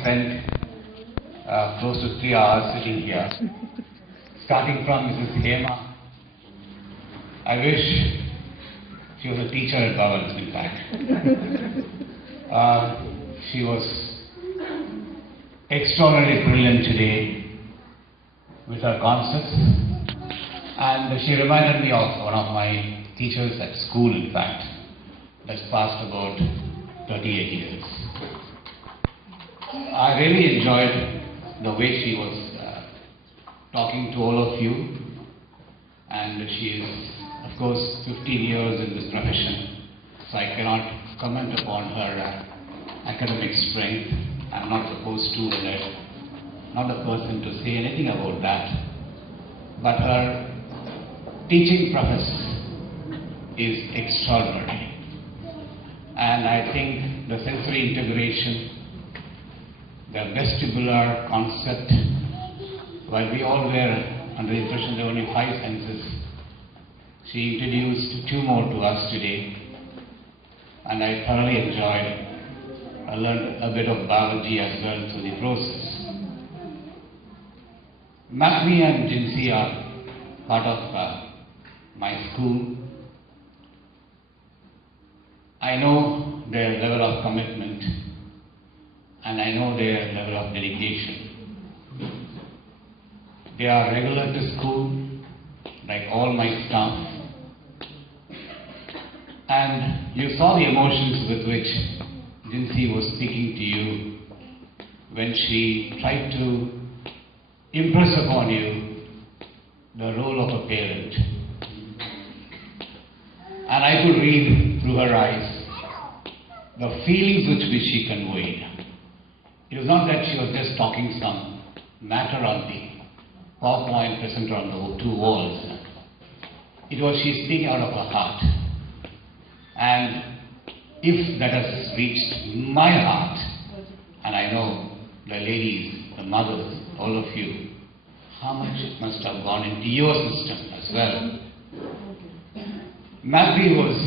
spent close to 3 hours sitting here, starting from Mrs. Hema. I wish she was a teacher at Bhavans, in fact. She was extraordinarily brilliant today with her concepts, and she reminded me of one of my teachers at school, in fact, that's passed about 38 years. I really enjoyed the way she was talking to all of you, and she is, of course, 15 years in this profession, so I cannot comment upon her academic strength. I'm not supposed to, and I'm not the person to say anything about that. But her teaching process is extraordinary, and I think the sensory integration, the vestibular concept, while we all were under the impression there were only 5 senses, she introduced 2 more to us today, and I thoroughly enjoyed. I learned a bit of biology as well through the process. Macbee and Jincy are part of my school. I know their level of commitment, and I know their level of dedication. They are regular to school, like all my staff. And you saw the emotions with which Jincy was speaking to you when she tried to impress upon you the role of a parent. And I could read through her eyes the feelings with which she conveyed. It was not that she was just talking some matter on the PowerPoint presenter on the 2 walls. It was she speaking out of her heart. And if that has reached my heart, and I know the ladies, the mothers, all of you, how much it must have gone into your system as well. Macbee was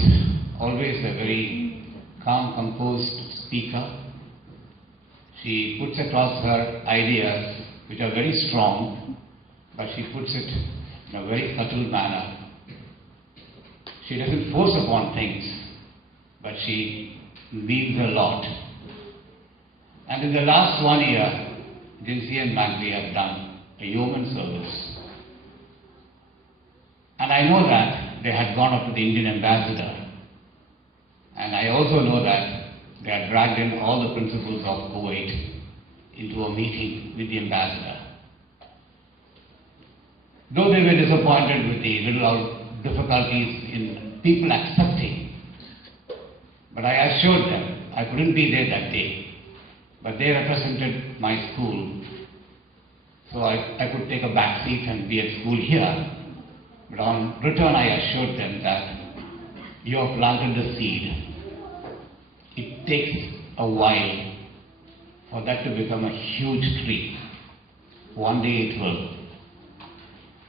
always a very calm, composed speaker. She puts across her ideas, which are very strong, but she puts it in a very subtle manner. She doesn't force upon things, but she means a lot. And in the last 1 year, Jincy and Macbee have done a yeoman service. And I know that they had gone up to the Indian ambassador. And I also know that they had dragged in all the principals of Kuwait into a meeting with the ambassador. Though they were disappointed with the little difficulties in people accepting, but I assured them I couldn't be there that day, but they represented my school, so I could take a back seat and be at school here. But on return, I assured them that you have planted the seed. It takes a while for that to become a huge tree. One day it will.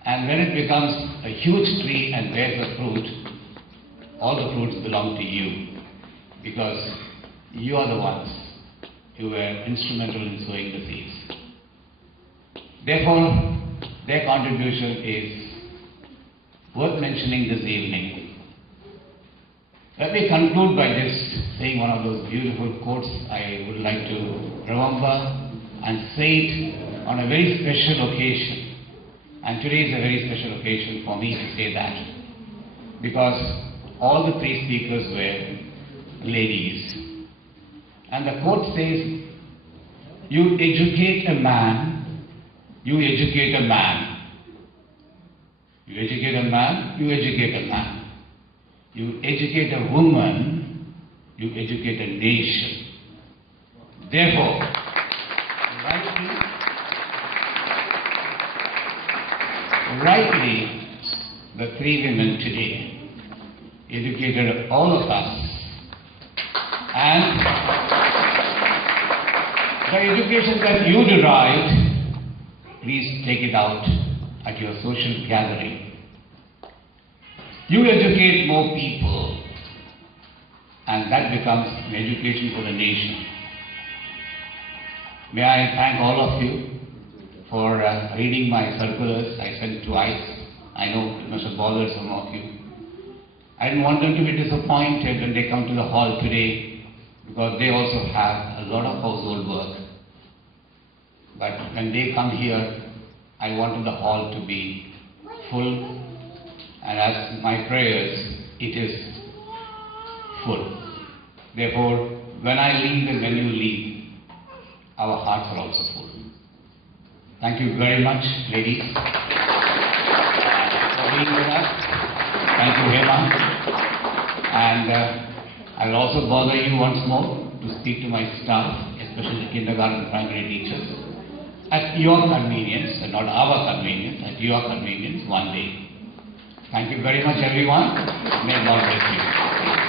And when it becomes a huge tree and bears a fruit, all the fruits belong to you, because you are the ones who were instrumental in sowing the seeds. Therefore, their contribution is worth mentioning this evening. Let me conclude by just saying one of those beautiful quotes I would like to remember and say it on a very special occasion. And today is a very special occasion for me to say that, because all the 3 speakers were ladies. And the quote says, you educate a man, you educate a man. You educate a man, you educate a man. You educate a woman, you educate a nation. Therefore, rightly, the 3 women today educated all of us. And the education that you derived, please take it out at your social gathering. You educate more people, and that becomes an education for the nation. May I thank all of you for reading my circulars. I sent twice. I know it must have bothered some of you. I didn't want them to be disappointed when they come to the hall today, because they also have a lot of household work. But when they come here, I wanted the hall to be full, and as my prayers, it is full. Therefore, when I leave and when you leave, our hearts are also full. Thank you very much, ladies, for being with us. Thank you, Hema. And I will also bother you once more to speak to my staff, especially the kindergarten and primary teachers, at your convenience, and not our convenience, at your convenience one day. Thank you very much, everyone. May God bless you.